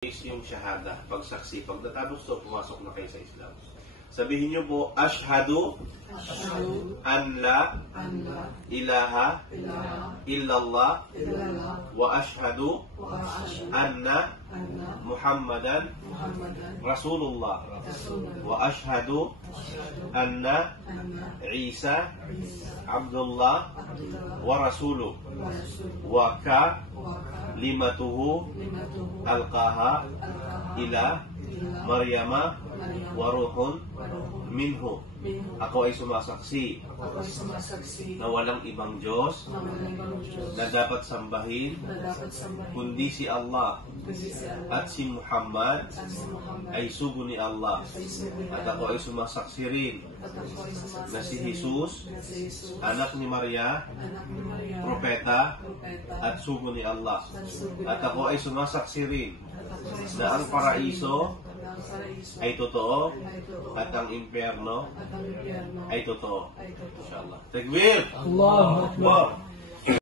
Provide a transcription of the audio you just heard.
is yung shahada, pagsaksi. Pag natapos to, pumasok na kayo sa Islam. Sabihin niyo po, Ashhadu an la ilaha illallah wa ashhadu anna Muhammadan Rasulullah wa ashhadu anna Isa Abdullah wa Rasuluh wa ka limatuhu alqaha ila Maryama wa ruhun minhu. Ako ay sumasaksi na walang ibang Diyos na dapat sambahin kundi si Allah, at si Muhammad ay sugo ni Allah, at ako ay sumasaksi rin na si Jesus, anak ni Maria, propeta at sugo ni Allah, at ako ay sumasaksi rin na ang paraiso ay totoo at ang impyerno ay totoo. Inshallah. Takbir! Allahu Akbar!